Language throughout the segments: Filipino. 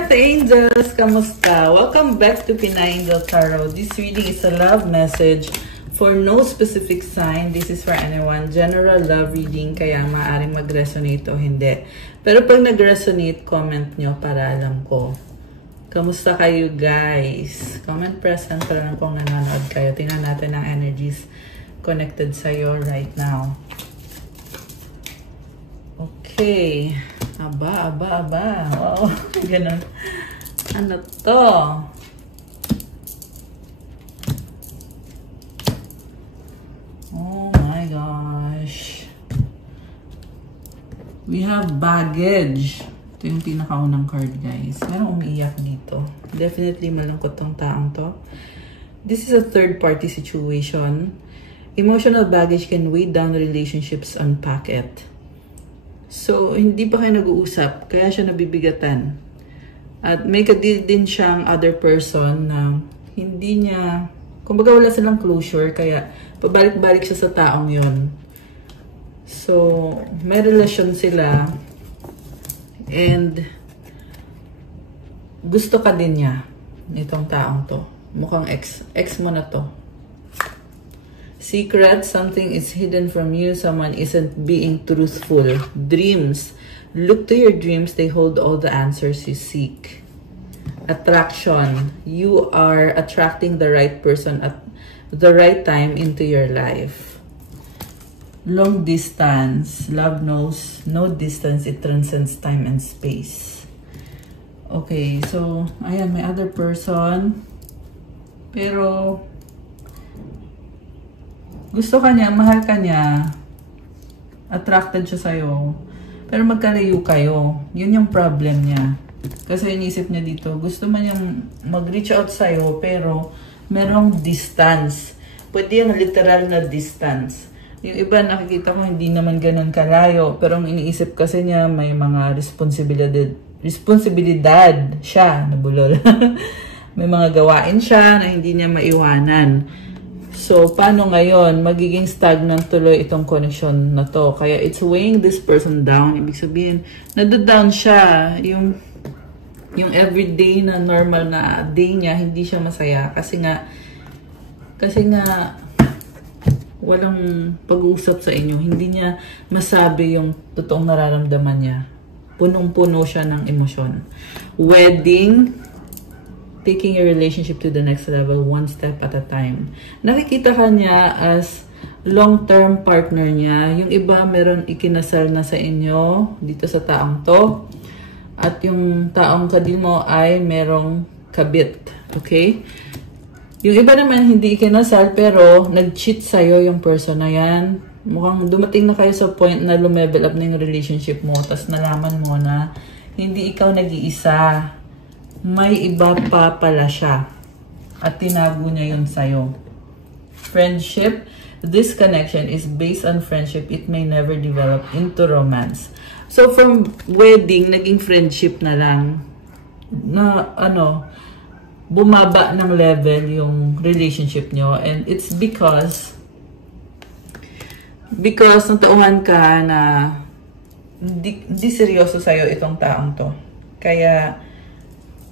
Earth Angels! Kamusta? Welcome back to Pinay Angel Tarot. This reading is a love message for no specific sign. This is for anyone. General love reading, kaya maaaring mag-resonate o hindi. Pero pag nag-resonate, comment nyo para alam ko. Kamusta kayo guys? Comment present para lang kung nanonood kayo. Tingnan natin ang energies connected sa'yo right now. Okay. Aba. Wow. Ganun. Ano to? Oh my gosh. We have baggage. Ito yung pinakaunang card, guys. Merong umiiyak dito. Definitely malungkot tong taong to. This is a third-party situation. Emotional baggage can weigh down relationships, unpack it. So, hindi pa kayo nag-uusap, kaya siya nabibigatan. At may kadil din siyang other person na hindi niya, kumbaga wala silang closure, kaya pabalik-balik siya sa taong yon. So, may relasyon sila, and gusto ka din niya, nitong taong to. Mukhang ex mo na to. Secret, something is hidden from you, someone isn't being truthful. Dreams, look to your dreams, they hold all the answers you seek. Attraction, you are attracting the right person at the right time into your life. Long distance, love knows no distance, it transcends time and space. Okay, so, ayan, may other person. Pero gusto ka niya, mahal ka niya, attracted siya sa'yo, pero magkalayo kayo. Yun yung problem niya. Kasi inisip niya dito, gusto man niyang mag-reach out sa'yo, pero merong distance. Pwede yung literal na distance. Yung iba nakikita ko hindi naman ganun kalayo, pero ang iniisip kasi niya may mga responsibilidad siya, nabulol. May mga gawain siya na hindi niya maiwanan. So, paano ngayon? Magiging stagnant tuloy itong connection na to. Kaya it's weighing this person down. Ibig sabihin, nado-down siya. Yung everyday na normal na day niya, hindi siya masaya. Kasi nga, walang pag-uusap sa inyo. Hindi niya masabi yung totoong nararamdaman niya. Punong-puno siya ng emosyon. Wedding, taking your relationship to the next level one step at a time. Nakikita ka niya as long-term partner niya. Yung iba meron ikinasal na sa inyo dito sa taong to. At yung taong kadil mo ay merong kabit. Okay? Yung iba naman hindi ikinasal pero nag-cheat sa'yo yung person na yan. Mukhang dumating na kayo sa point na lumevel up na yung relationship mo. Tapos nalaman mo na hindi ikaw nag-iisa. May iba pa pala siya at tinago niya yun sa'yo. Friendship, this connection is based on friendship. It may never develop into romance. So from wedding, naging friendship na lang. Na bumaba ng level yung relationship nyo. And it's because natauhan ka na hindi seryoso sa'yo itong taong to. Kaya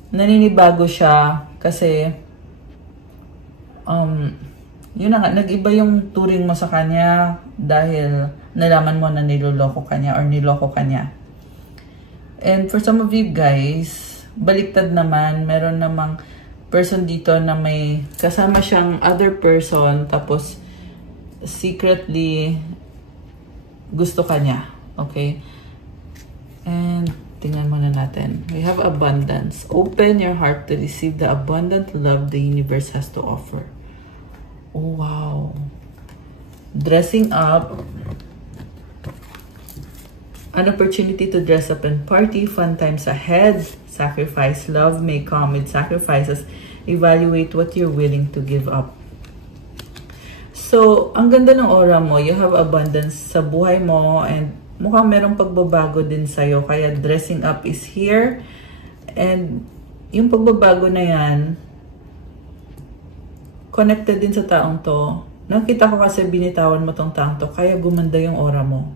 naninibago siya kasi yun na nga, nag-iba yung turing mo sa kanya dahil nalaman mo na niloloko ka niya or niloko ka niya. And for some of you guys, baliktad naman, meron namang person dito na may kasama siyang other person tapos secretly gusto ka niya. Okay? And tingnan muna natin. We have abundance. Open your heart to receive the abundant love the universe has to offer. Oh, wow. Dressing up. An opportunity to dress up and party. Fun times ahead. Sacrifice. Love may come with sacrifices. Evaluate what you're willing to give up. So, ang ganda ng aura mo. You have abundance sa buhay mo and mukhang merong pagbabago din sa'yo. Kaya dressing up is here. And yung pagbabago na yan, connected din sa taong to. Nakita ko kasi binitawan mo tong taong to. Kaya gumanda yung aura mo.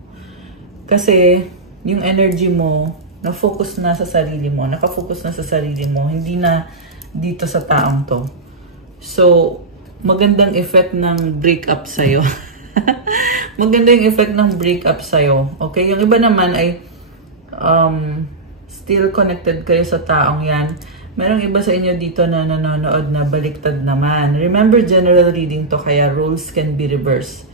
Kasi yung energy mo, Na-focus na sa sarili mo. Nakafocus na sa sarili mo. Hindi na dito sa taong to. So, magandang effect ng breakup sa'yo. Magandang effect ng breakup sa'yo. Okay? Yung iba naman ay still connected kayo sa taong yan. Merong iba sa inyo dito na nanonood na baliktad naman. Remember, general reading to, kaya roles can be reversed.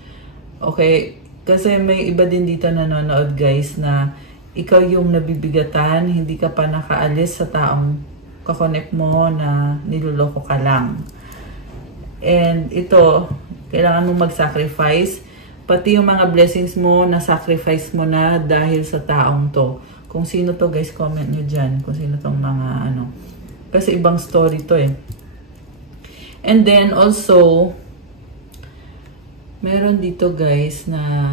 Okay? Kasi may iba din dito nanonood, guys, na ikaw yung nabibigatan, hindi ka pa nakaalis sa taong kakonect mo na niluloko ka lang. And ito, kailangan mo mag-sacrifice. Pati yung mga blessings mo, na-sacrifice mo na dahil sa taong to. Kung sino to, guys, comment nyo dyan. Kung sino tong mga ano. Kasi ibang story to eh. And then also, meron dito, guys, na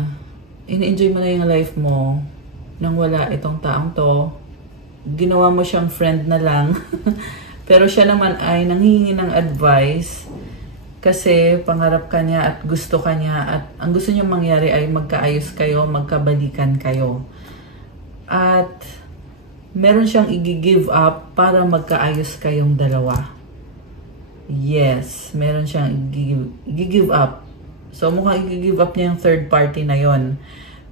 in-enjoy mo na yung life mo nang wala itong taong to. Ginawa mo siyang friend na lang. Pero siya naman ay nanghihingi ng advice kasi pangarap ka niya at gusto ka niya at ang gusto niya mangyari ay magkaayos kayo, magkabalikan kayo. At meron siyang i-give up para magkaayos kayong dalawa. Yes, meron siyang i-give up. So mukhang i-give up niya yung third party na yon.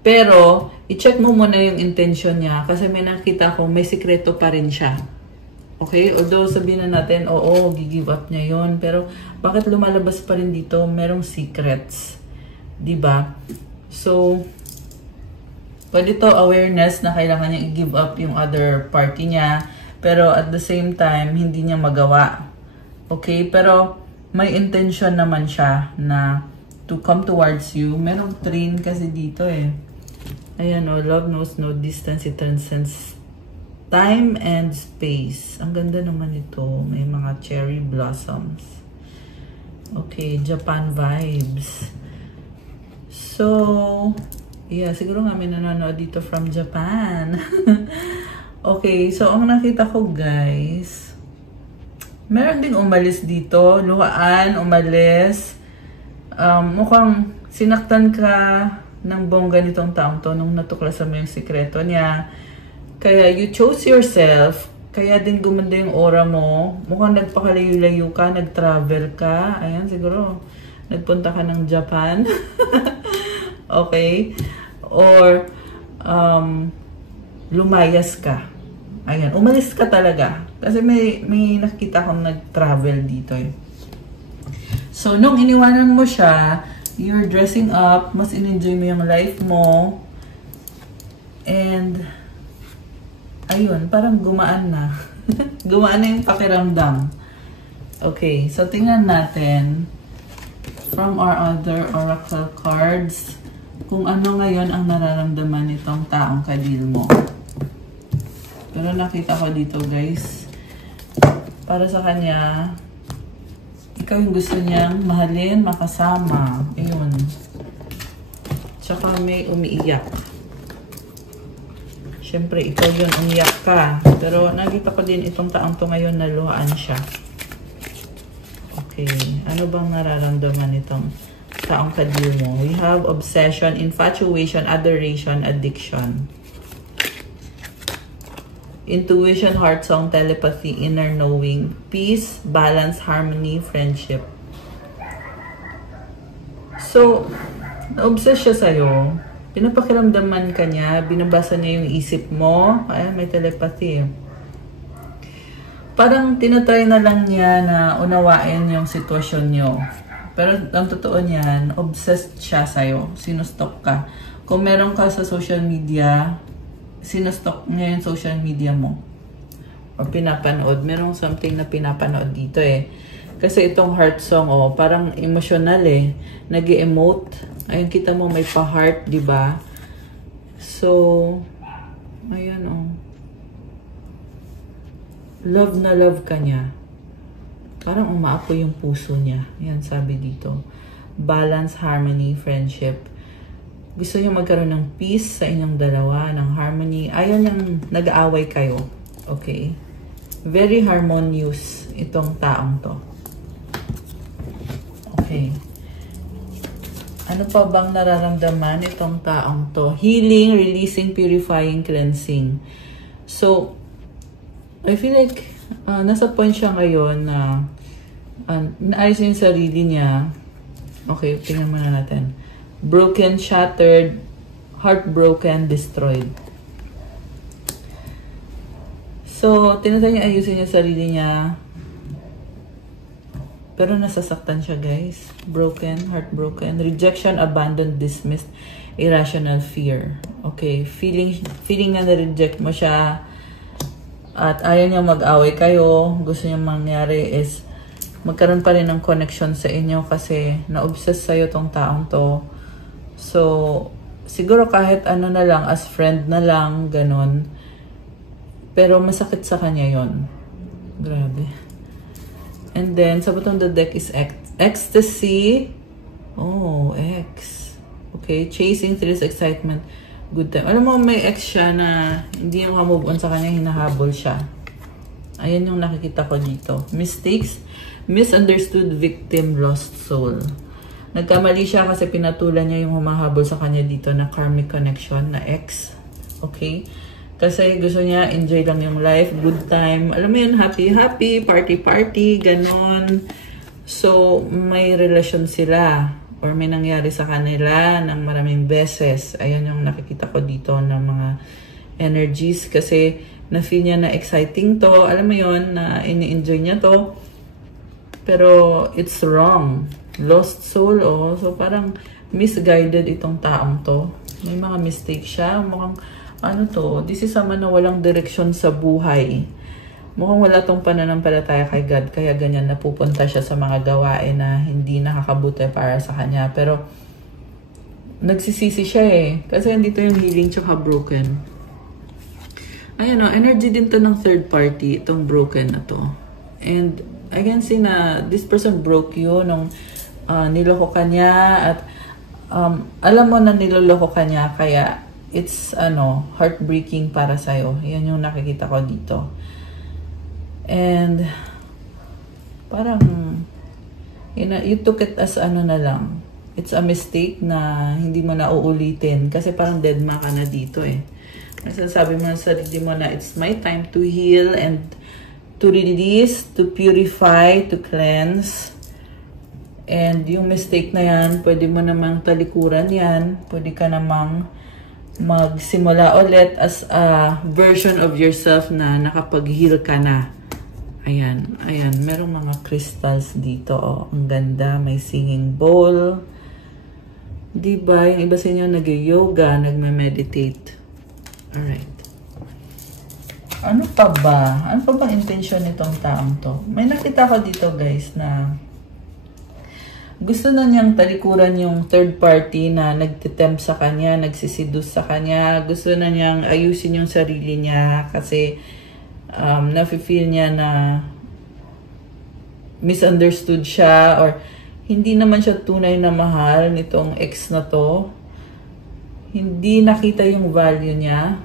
Pero, i-check mo muna yung intention niya kasi may nakita ko, may sikreto pa rin siya. Okay? Although sabihin na natin, oo, gi-give up niya yon. Pero, bakit lumalabas pa rin dito? Merong secrets. Diba? So, pwede to awareness na kailangan niya i-give up yung other party niya. Pero, at the same time, hindi niya magawa. Okay? Pero, may intention naman siya na to come towards you. Merong train kasi dito eh. Ayan o, love knows no distance, it transcends time and space. Ang ganda naman ito. May mga cherry blossoms. Okay, Japan vibes. So, yeah, siguro nga may nanonood dito from Japan. Okay, so ang nakita ko, guys, meron ding umalis dito. Luhaan, umalis. Mukhang sinaktan ka ng bongga nitong taong to nung natuklasan mo yung sikreto niya. Kaya you chose yourself. Kaya din gumanda yung aura mo. Mukhang nagpakalayo-layo ka, nag-travel ka. Ayan, siguro nagpunta ka ng Japan. Okay? Or lumayas ka. Ayan, umalis ka talaga. Kasi may nakita akong nag-travel dito eh. So, nung iniwanan mo siya, you're dressing up, mas in-enjoy mo yung life mo. And, ayun, parang gumaan na. Gumaan na yung pakiramdam. Okay, so tingnan natin from our other oracle cards kung ano ngayon ang nararamdaman nitong taong kadil mo. Pero nakita ko dito, guys, para sa kanya, ikaw yung gusto niyang mahalin, makasama. Ayun. Tsaka may umiiyak. Siyempre, ikaw yun, umiyak ka. Pero nakita ko din itong taong to ngayon na luhaan siya. Okay. Ano bang nararamdaman itong taong kadil mo? We have obsession, infatuation, adoration, addiction. Intuition, heart song, telepathy, inner knowing, peace, balance, harmony, friendship. So, na-obsess siya sa'yo. Pinapakiramdaman ka niya, binabasa niya yung isip mo. Ay, may telepathy. Parang tinatry na lang niya na unawain yung sitwasyon niyo. Pero ang totoo niyan, obsessed siya sa'yo. Sinustok ka. Kung meron ka sa social media, sinustok niya yung social media mo o pinapanood. Merong something na pinapanood dito eh. Kasi itong heart song, oh, parang emotional eh. Nag-emote. Ayun, kita mo may pa-heart, di ba? So, ayan oh. Love na love ka niya. Parang umaapoy yung puso niya. Yan, sabi dito. Balance, harmony, friendship. Gusto niyo magkaroon ng peace sa inyong dalawa, ng harmony. Ayaw niyang nag-aaway kayo. Okay? Very harmonious itong taong to. Okay. Ano pa bang nararamdaman itong taong to? Healing, releasing, purifying, cleansing. So, I feel like nasa point siya ngayon na naayos niya yung sarili niya. Okay, tingnan muna natin. Broken, shattered, heartbroken, destroyed. So, tinatry niya ayusin yung sarili niya. Pero nasasaktan siya, guys. Broken, heartbroken, rejection, abandoned, dismissed, irrational fear. Okay, feeling na na-reject mo siya at ayaw niya mag-away kayo. Gusto niya mangyari is magkaroon pa rin ng connection sa inyo kasi na-obsess sa'yo tong taong to. So, siguro kahit ano na lang, as friend na lang, ganun. Pero masakit sa kanya yon. Grabe. And then, sa bottom of the deck is ecstasy. Oh, X. Okay, chasing, thrills, excitement, good time. Alam mo, may ex siya na hindi yung move on sa kanya, hinahabol siya. Ayan yung nakikita ko dito. Mistakes, misunderstood, victim, lost soul. Nagkamali siya kasi pinatulan niya yung humahabol sa kanya dito na karmic connection na ex. Okay? Kasi gusto niya, enjoy lang yung life, good time. Alam mo yun, happy, party, ganon. So, may relasyon sila or may nangyari sa kanila ng maraming beses. Ayan yung nakikita ko dito ng mga energies kasi na-feel niya na exciting to. Alam mo yun, na ini-enjoy niya to. Pero, it's wrong. Lost soul, oh. So, parang misguided itong taong to. May mga mistake siya. Mukhang ano to, this is someone na walang direksyon sa buhay. Mukhang wala tong pananampalataya kay God, kaya ganyan napupunta siya sa mga gawain na hindi nakakabuti para sa kanya. Pero, nagsisisi siya eh. Kasi andito yung healing tsaka broken. Ayan o, energy din to ng third party, itong broken na to. And, I can see na this person broke you nung niloko ka niya at alam mo na niloloko ka niya, kaya it's heartbreaking para sa'yo. Yan yung nakikita ko dito. And parang you took it as na lang. It's a mistake na hindi mo na uulitin kasi parang deadma ka na dito eh. Nasasabi mo sa sarili mo na it's my time to heal and to release, to purify, to cleanse. And yung mistake na yan, pwede mo namang talikuran yan. Pwede ka namang magsimula ulit as a version of yourself na nakapag-heal ka na. Ayan, ayan. Merong mga crystals dito. Oh. Ang ganda. May singing bowl. Diba? Yung iba sa inyo nag-yoga, nagme-meditate. Alright. Ano pa ba? Ano pa bang intention nitong taong to? May nakita ko dito, guys, na gusto na niyang talikuran yung third party na nagtitempt sa kanya, nagsisidus sa kanya. Gusto na niyang ayusin yung sarili niya kasi nafe-feel niya na misunderstood siya or hindi naman siya tunay na mahal nitong ex na to. Hindi nakita yung value niya.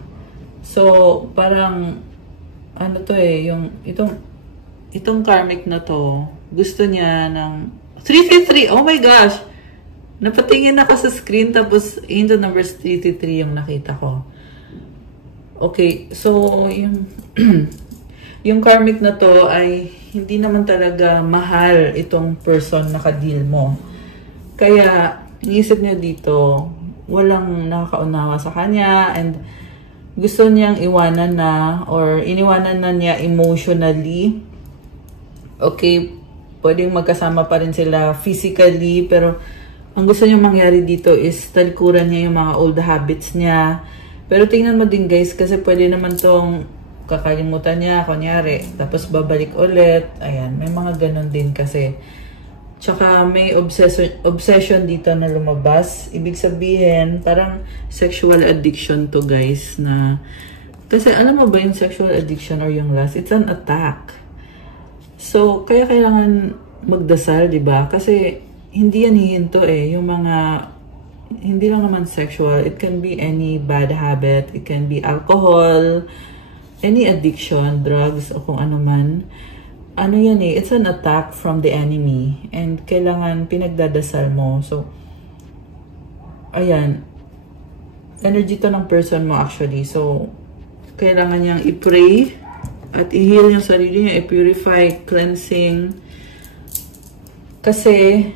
So, parang ano to eh, itong karmic na to, gusto niya ng 333. Oh my gosh! Napatingin ako sa screen tapos into numbers 333 yung nakita ko. Okay, so yung karmic na to ay hindi naman talaga mahal itong person na ka-deal mo. Kaya, iisip niyo dito, walang nakakaunawa sa kanya and gusto niyang iwanan na or iniwanan na niya emotionally. Okay, pwedeng magkasama pa rin sila physically, pero ang gusto niya mangyari dito is talikuran niya yung mga old habits niya. Pero tingnan mo din, guys, kasi pwede naman tong kakalimutan niya, kunyari, tapos babalik ulit. Ayan, may mga ganun din kasi. Tsaka may obsession dito na lumabas. Ibig sabihin, parang sexual addiction to, guys, na kasi alam mo ba yung sexual addiction or yung lust, it's an attack. So, kaya kailangan magdasal, di ba? Kasi, hindi yan hihinto eh. Yung mga, hindi lang naman sexual. It can be any bad habit. It can be alcohol, any addiction, drugs, o kung ano man. Ano yan eh, it's an attack from the enemy. And kailangan pinagdadasal mo. So, ayan. Energy to ng person mo actually. So, kailangan niyang i-pray at i-heal yung sarili niya, i-purify, cleansing. Kasi,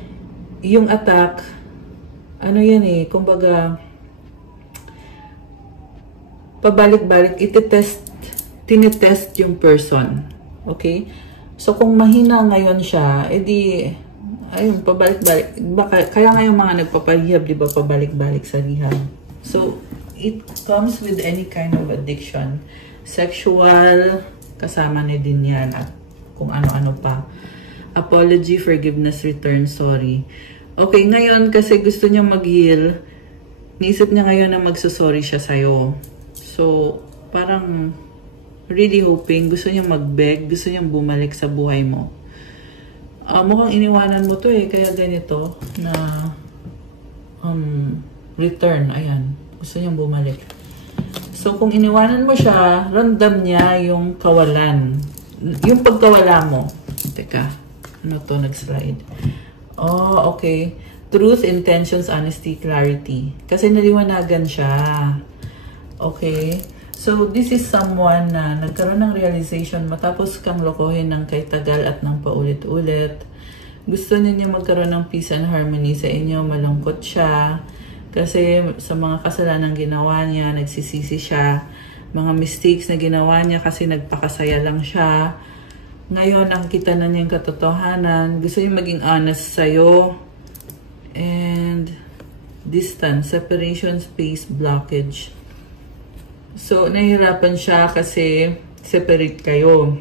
yung attack, ano yan eh, kumbaga, pabalik-balik, tinitest yung person. Okay? So, kung mahina ngayon siya, edi, ayun, pabalik-balik. Kaya nga yung mga nagpapalihab, di ba, pabalik-balik sa rehab. So, it comes with any kind of addiction. Sexual, kasama na din yan. At kung ano-ano pa. Apology, forgiveness, return, sorry. Okay, ngayon, kasi gusto niya mag-heal, niisip niya ngayon na magsusorry siya sa'yo. So, parang really hoping, gusto niyang mag-beg, gusto niyang bumalik sa buhay mo. Mukhang iniwanan mo to eh, kaya ganito na return, ayan. Gusto niyang bumalik. So, kung iniwanan mo siya, ramdam niya yung kawalan. Yung pagkawala mo. Teka, ano to, nag-slide. Oh, okay. Truth, intentions, honesty, clarity. Kasi naliwanagan siya. Okay. So, this is someone na nagkaroon ng realization matapos kang lokohin ng kay tagal at ng paulit-ulit. Gusto niya magkaroon ng peace and harmony sa inyo. Malungkot siya. Kasi sa mga kasalanan ginawa niya, nagsisisi siya. Mga mistakes na ginawa niya kasi nagpakasaya lang siya. Ngayon, nakikita na niya yung katotohanan. Gusto niya maging honest sa'yo. And distance, separation, space, blockage. So, nahihirapan siya kasi separate kayo.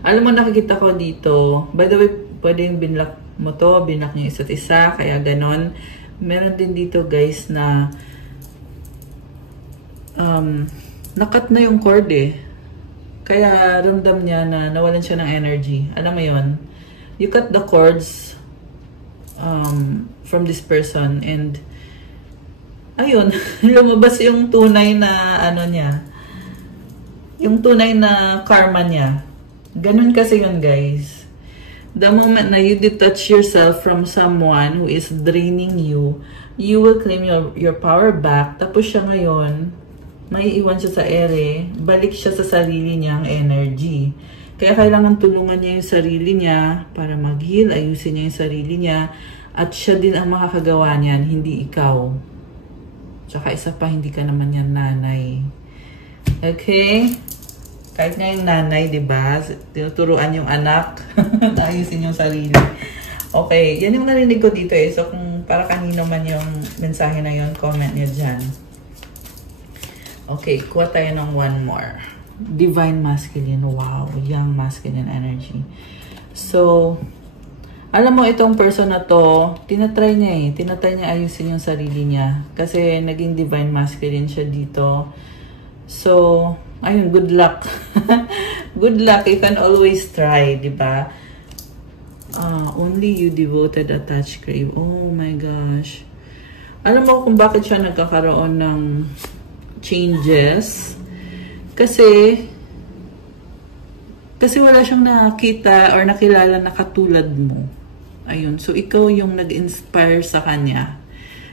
Alam mo, nakikita ko dito. By the way, pwedeng binlock mo to, binlock niyo isa't isa, kaya ganon. Meron din dito guys na nakat na yung cord eh. Kaya ramdam niya na nawalan siya ng energy. Alam mo yon? You cut the cords from this person and ayun, lumabas yung tunay na ano niya. Yung tunay na karma niya. Ganun kasi yun guys. The moment na you detach yourself from someone who is draining you, you will claim your power back. Tapos siya ngayon, maiiwan siya sa ere, balik siya sa sarili niyang energy. Kaya kailangan tulungan niya yung sarili niya para mag-heal, ayusin niya yung sarili niya. At siya din ang makakagawa niyan, hindi ikaw. Tsaka isa pa, hindi ka naman yan nanay. Okay? Kahit nga yung nanay, diba? Tinuturuan yung anak na ayusin yung sarili. Okay, yan yung narinig ko dito eh. So, kung para kanino man yung mensahe na yun, comment nyo dyan. Okay, kuha tayo ng one more. Divine Masculine. Wow, young masculine energy. So, alam mo, itong person na to, tinatry niya eh. Tinatry niya ayusin yung sarili niya. Kasi naging Divine Masculine siya dito. So, ayun, good luck. Good luck. You can always try, diba? Only you devoted, attached, crave. Oh my gosh. Alam mo kung bakit siya nagkakaroon ng changes? Kasi wala siyang nakita or nakilala na katulad mo. Ayun. So, ikaw yung nag-inspire sa kanya.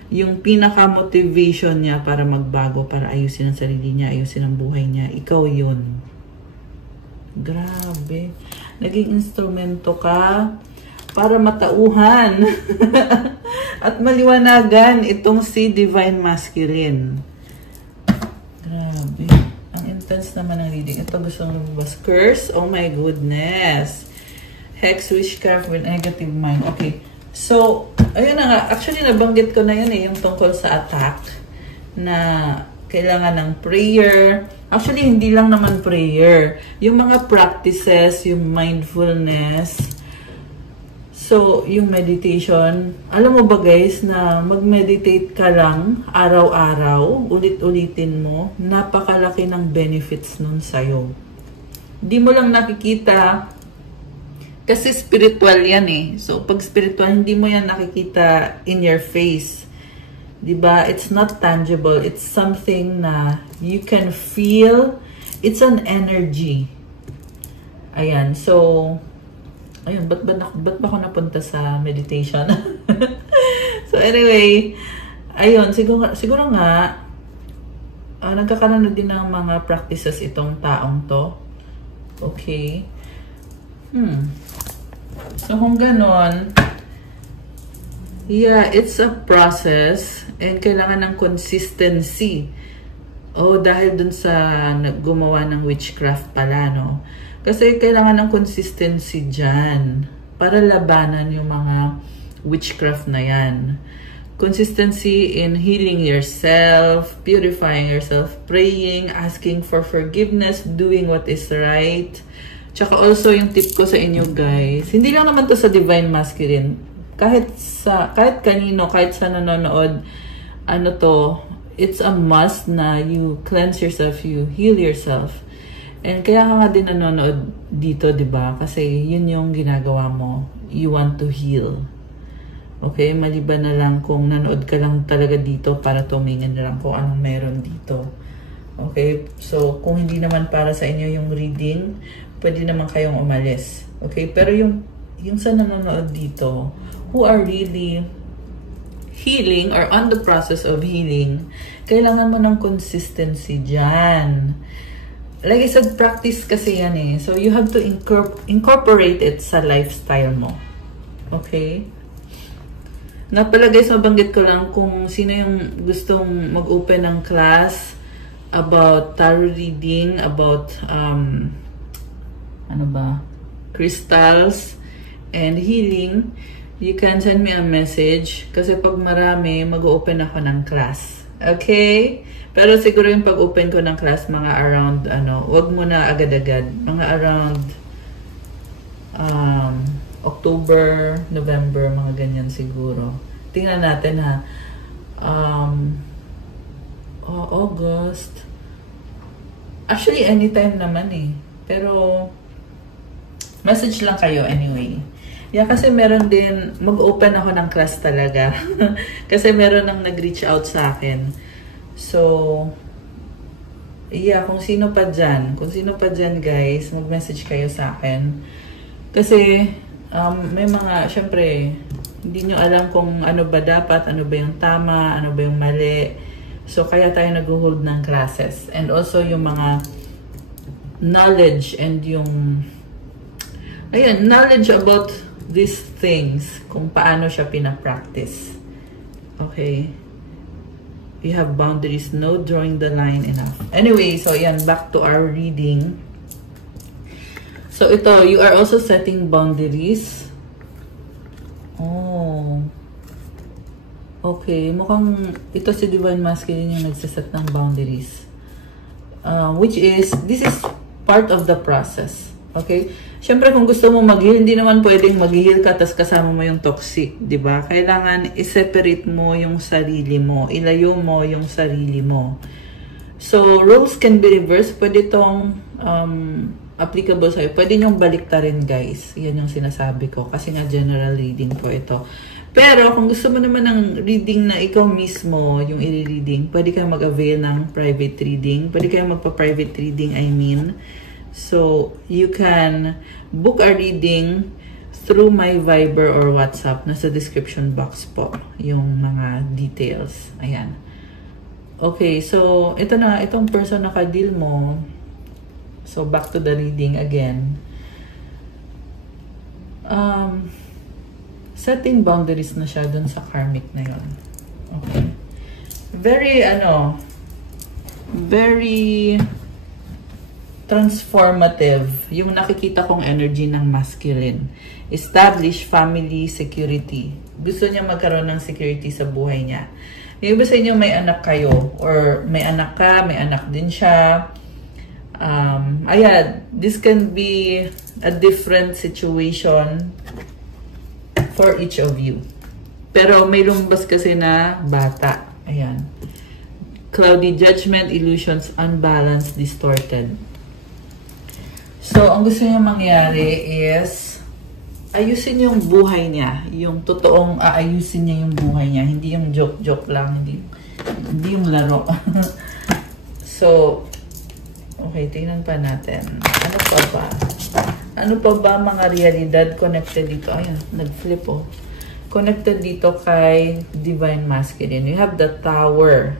Yung pinaka-motivation niya para magbago, para ayusin ang sarili niya, ayusin ang buhay niya. Ikaw yun. Grabe. Naging instrumento ka para matauhan at maliwanagan itong si Divine Masculine. Grabe. Ang intense naman ang reading. Ito gusto ng lumabas. Curse? Oh my goodness. Hex, witchcraft with negative mind. Okay. So, ayun na nga. Actually, nabanggit ko na yun eh, yung tungkol sa attack na kailangan ng prayer. Actually, hindi lang naman prayer. Yung mga practices, yung mindfulness. So, yung meditation. Alam mo ba guys, na mag-meditate ka lang araw-araw, ulit-ulitin mo, napakalaki ng benefits nun sa'yo. Di mo lang nakikita. Kasi spiritual yan eh. So, pag spiritual, hindi mo yan nakikita in your face. Diba? It's not tangible. It's something na you can feel. It's an energy. Ayan. So, ayun. Ba't ba ako napunta sa meditation? So, anyway. Ayun. Siguro nga, nagkakaroon din ng mga practices itong taong to. Okay. So, kung ganon, yeah, it's a process and kailangan ng consistency. Dahil dun sa gumawa ng witchcraft pala, no? Kasi kailangan ng consistency dyan para labanan yung mga witchcraft na yan. Consistency in healing yourself, purifying yourself, praying, asking for forgiveness, doing what is right. Tsaka also yung tip ko sa inyo guys, hindi lang naman to sa Divine Masculine. Kahit kanino, kahit sa nanonood, it's a must na you cleanse yourself, you heal yourself. And kaya ka nga din nanonood dito, diba? Kasi yun yung ginagawa mo. You want to heal. Okay? Maliban na lang kung nanood ka lang talaga dito para tumingin na lang kung anong meron dito. Okay? So, kung hindi naman para sa inyo yung reading, pwede naman kayong umalis. Okay? Pero yung sa nanonood dito, who are really healing or on the process of healing, kailangan mo ng consistency dyan. Like I said, practice kasi yan eh. So, you have to incorporate it sa lifestyle mo. Okay? Napala guys, mabanggit ko lang kung sino yung gustong mag-open ng class about tarot reading, about, crystals, and healing. You can send me a message kasi pag marami, mag-open ako ng class. Okay? Pero siguro yung pag-open ko ng class, mga around, wag mo na agad-agad. Mga around October, November, mga ganyan siguro. Tingnan natin ha. August. Actually, anytime naman eh. Pero, message lang kayo anyway. Yeah, kasi meron din, mag-open ako ng class talaga. Kasi meron nang nag-reach out sa akin. So, yeah, kung sino pa dyan guys, mag-message kayo sa akin. Kasi, may mga, syempre, hindi nyo alam kung ano ba dapat, ano ba yung tama, ano ba yung mali. So, kaya tayo nag-hold ng classes. And also, yung mga knowledge and yung, knowledge about these things, kung paano siya pinapractice. Okay? You have boundaries, no drawing the line enough. Anyway, so yan, back to our reading. So ito, you are also setting boundaries. Okay, mukhang ito si Divine Masculine yung nagsaset ng boundaries. Which is, this is part of the process. Okay? Siyempre, kung gusto mo mag-heal, hindi naman pwedeng mag-heal ka tas kasama mo yung toxic, di ba? Kailangan i-separate mo yung sarili mo. Ilayo mo yung sarili mo. So, roles can be reversed. Pwede itong applicable sa'yo. Pwede nyong baliktarin, guys. Yan yung sinasabi ko. Kasi nga, general reading po ito. Pero, kung gusto mo naman ng reading na ikaw mismo, yung i-reading, pwede kayong mag-avail ng private reading. Pwede kayong magpa-private reading, I mean. So, you can book a reading through my Viber or WhatsApp. Nasa description box po yung mga details. Ayan. Okay, so, ito na, itong person na ka-deal mo. So, back to the reading again. Setting boundaries na siya dun sa karmic na yun. Okay. Very transformative yung nakikita kong energy ng masculine. Establish family security. Gusto niya magkaroon ng security sa buhay niya. Yung iba sa inyo may anak kayo or may anak ka, may anak din siya. This can be a different situation for each of you. Pero may lumabas kasi na bata. Ayan. Cloudy judgment, illusions, unbalanced, distorted. So, ang gusto niya mangyari is ayusin yung buhay niya. Yung totoong aayusin niya yung buhay niya. Hindi yung joke-joke lang. Hindi yung laro. So, okay, tingnan pa natin. Ano pa ba? Ano pa ba mga realidad connected dito? Ayan, nag-flip oh. Connected dito kay Divine Masculine. You have the Tower.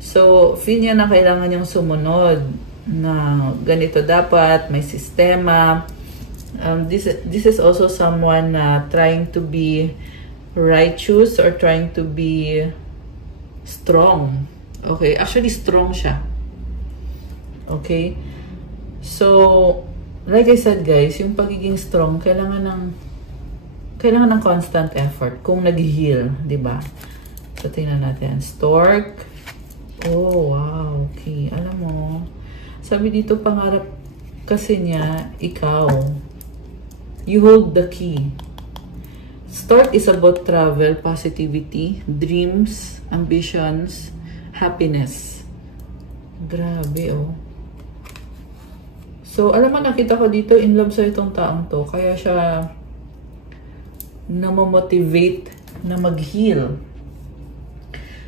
So, feel niya na kailangan niyang sumunod na ganito dapat, may sistema. This is also someone trying to be righteous or trying to be strong. Okay, actually strong siya. Okay? So, like I said guys, yung pagiging strong, kailangan ng constant effort kung nag-heal, di ba? So, tingnan natin. Stork. Oh, wow. Okay. Alam mo, sabi dito, pangarap kasi niya, ikaw. You hold the key. Stork is about travel, positivity, dreams, ambitions, happiness. Grabe, oh. So, alam mo, nakita ko dito, in love sa itong taong to. Kaya siya namamotivate na mag-heal.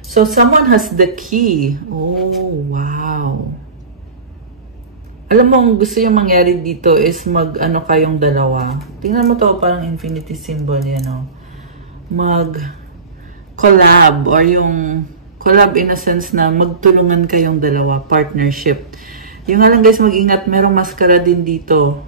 So, someone has the key. Oh, wow. Alam mo, gusto yung mangyari dito is mag-ano kayong dalawa. Tingnan mo to, parang infinity symbol yan, oh. Mag-collab or yung collab in a sense na magtulungan kayong dalawa, partnership. Yung nga lang guys, mag-ingat, merong maskara din dito.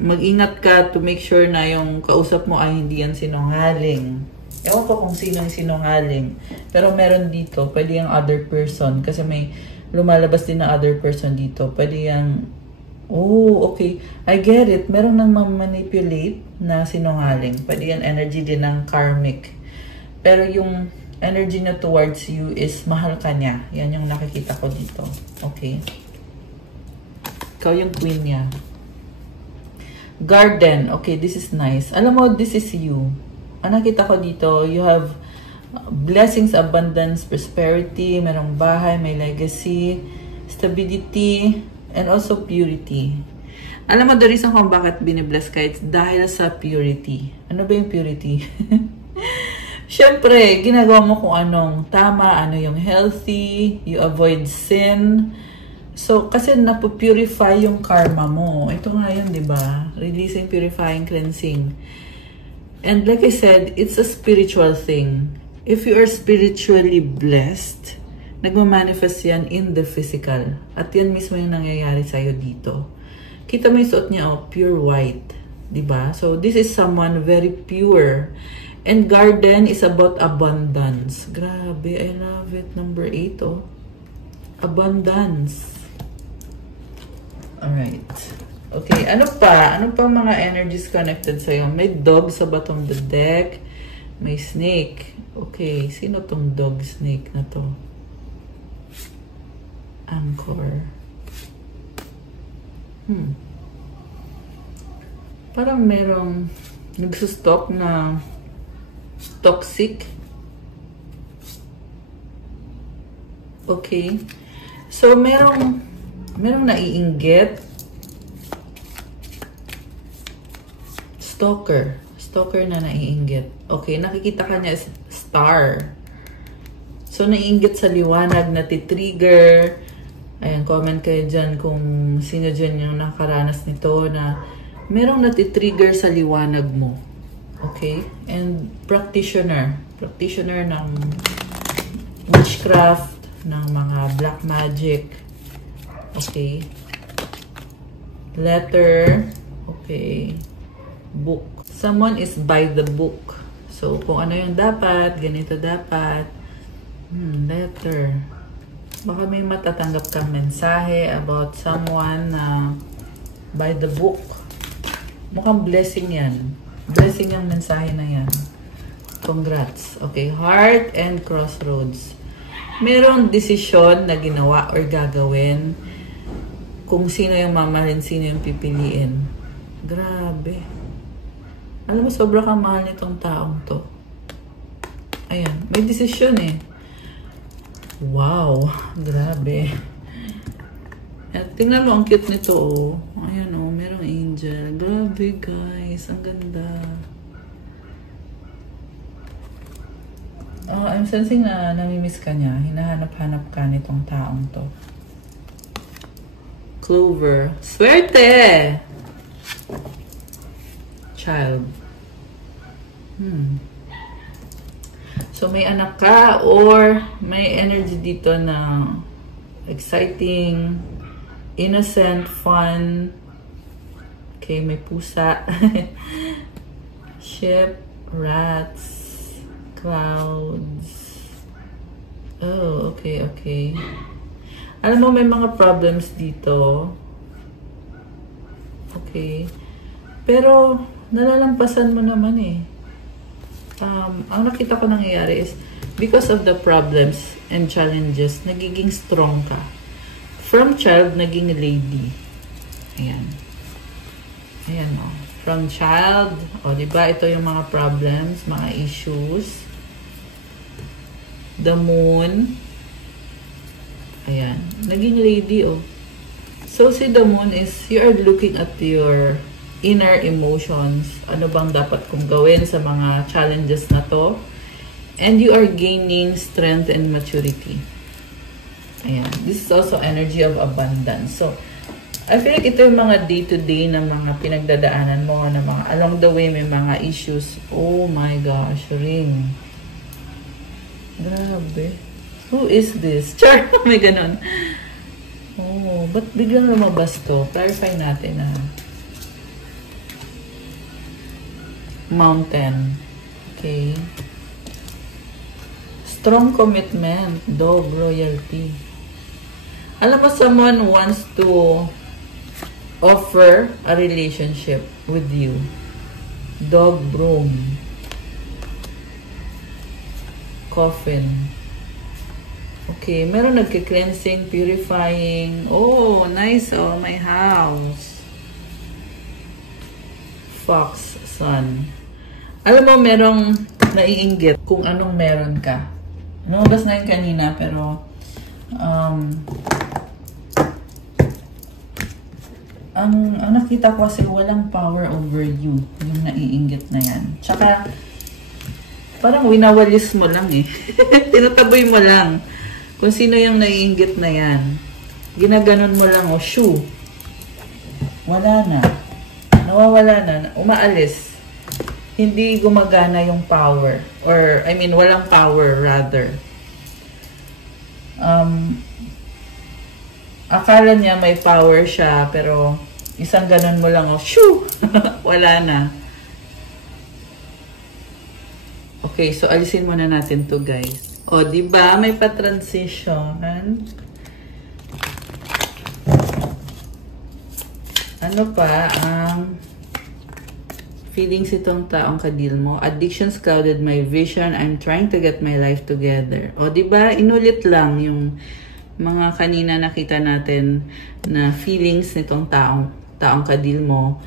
Mag-ingat ka to make sure na yung kausap mo ay hindi yan sinungaling. Ewan ko kung sino yung sinungaling. Pero meron dito, pwede yung other person. Kasi may lumalabas din na other person dito. Pwede yung, oh, okay. I get it. Merong nang manipulate na sinungaling. Pwede yung energy din ng karmic. Pero yung energy na towards you is mahal ka niya. Yan yung nakikita ko dito. Okay. Ikaw yung queen niya. Garden. Okay, this is nice. Alam mo, this is you. Ang nakita ko dito, you have blessings, abundance, prosperity, merong bahay, may legacy, stability, and also purity. Alam mo, the reason kung bakit binibless ka, it's dahil sa purity. Ano ba yung purity? Siyempre, ginagawa mo kung anong tama, ano yung healthy, you avoid sin. So, kasi napupurify yung karma mo. Ito nga yun, di ba? Releasing, purifying, cleansing. And like I said, it's a spiritual thing. If you are spiritually blessed, nagmamanifest yan in the physical. At yan mismo yung nangyayari sa'yo dito. Kita mo yung suot niya, oh, pure white. Diba? So, this is someone very pure. And garden is about abundance. Grabe, I love it. Number 8, oh. Abundance. Alright. Okay, ano pa? Ano pa mga energies connected sa'yo? May dog sa bottom of the deck. May snake. Okay, sino tong dog snake na to? Anchor. Parang merong nagsustalk na toxic. Okay. So, merong naiinggit. Stalker na naiinggit. Okay, nakikita ka niya as star. So, naiinggit sa liwanag, natitrigger. Ayan, comment kayo dyan kung sino dyan yung nakaranas nito na merong natitrigger sa liwanag mo. Okay? And practitioner ng witchcraft, ng mga black magic. Okay? Letter. Okay. Book. Someone is by the book. So, kung ano yung dapat, ganito dapat. Letter. Baka may matatanggap kang mensahe about someone na by the book. Mukhang blessing yan. Blessing yung mensahe na yan. Congrats. Okay, heart and crossroads. Merong desisyon na ginawa or gagawin kung sino yung mamahalin, sino yung pipiliin. Grabe. Alam mo, sobra kang mahal nitong taong to. Ayan, may desisyon eh. Wow, grabe. At tingnan mo, ang cute nito oh. Ayan oh, merong angel. Grabe guys, ang ganda. Oh, I'm sensing na namimiss ka niya. Hinahanap-hanap ka nitong taong to. Clover. Swerte! Child. So, may anak ka or may energy dito na exciting, innocent, fun. Okay, may pusa. Ship, rats, clouds. Oh, okay, okay. Alam mo, may mga problems dito. Okay. Pero, nalalampasan mo naman eh. Ang nakita ko nangyayari is, because of the problems and challenges, nagiging strong ka. From child, naging lady. Ayan. Ayan o. From child, o diba, ito yung mga problems, mga issues. The moon. Ayan. Naging lady o. So, si the moon is, you are looking at your inner emotions. Ano bang dapat kong gawin sa mga challenges na to? And you are gaining strength and maturity. Ayan. This is also energy of abundance. So, I feel like ito yung mga day-to-day na mga pinagdadaanan mo, na mga along the way may mga issues. Oh my gosh, ring. Grabe. Who is this? Char, may ganun. Oh, ba't biglang lumabas to? Clarify natin na. Mountain. Okay. Strong commitment. Dog royalty. Alam mo, someone wants to offer a relationship with you. Dog broom. Coffin. Okay, meron nagki-cleansing, purifying. Oh, nice. Oh, my house. Fox, sun. Alam mo, merong naiinggit kung anong meron ka. Lumabas na yun kanina, pero ang nakita ko kasi walang power over you, yung naiinggit na yan. Tsaka, parang winawalis mo lang eh. Tinataboy mo lang. Kung sino yung naiinggit na yan. Ginaganon mo lang, oh, shoo. Wala na. Nawawala na. Umaalis. Hindi gumagana yung power. Or, I mean, walang power, rather. Akala niya may power siya, pero isang ganon mo lang, oh, shoo! Wala na. Okay, so alisin muna natin to, guys. O, diba? May pa-transition. Ano pa ang feelings itong taong kadil mo? Addictions clouded my vision. I'm trying to get my life together. O, diba? Inulit lang yung mga kanina nakita natin na feelings nitong taong kadil mo,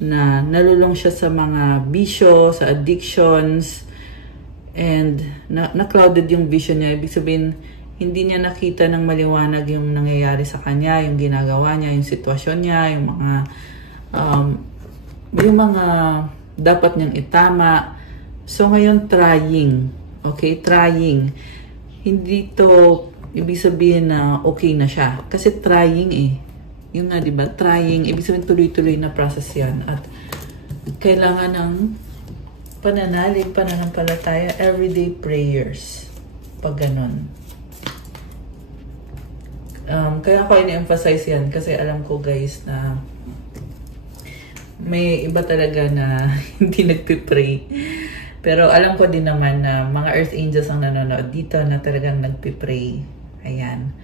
na nalulong siya sa mga bisyo, sa addictions, and na-clouded yung vision niya. Ibig sabihin, hindi niya nakita ng maliwanag yung nangyayari sa kanya, yung ginagawa niya, yung sitwasyon niya, yung mga dapat niyang itama. So, ngayon, trying. Okay? Trying. Hindi to ibig sabihin na okay na siya. Kasi trying eh. Yung nga, diba? Trying. Ibig sabihin, tuloy-tuloy na process yan. At kailangan ng pananalig, pananampalataya, everyday prayers. Pag ganun. Kaya ko ini-emphasize yan kasi alam ko, guys, na may iba talaga na hindi nagpipray. Pero alam ko din naman na mga earth angels ang nanonood dito na talagang nagpipray. Ayan.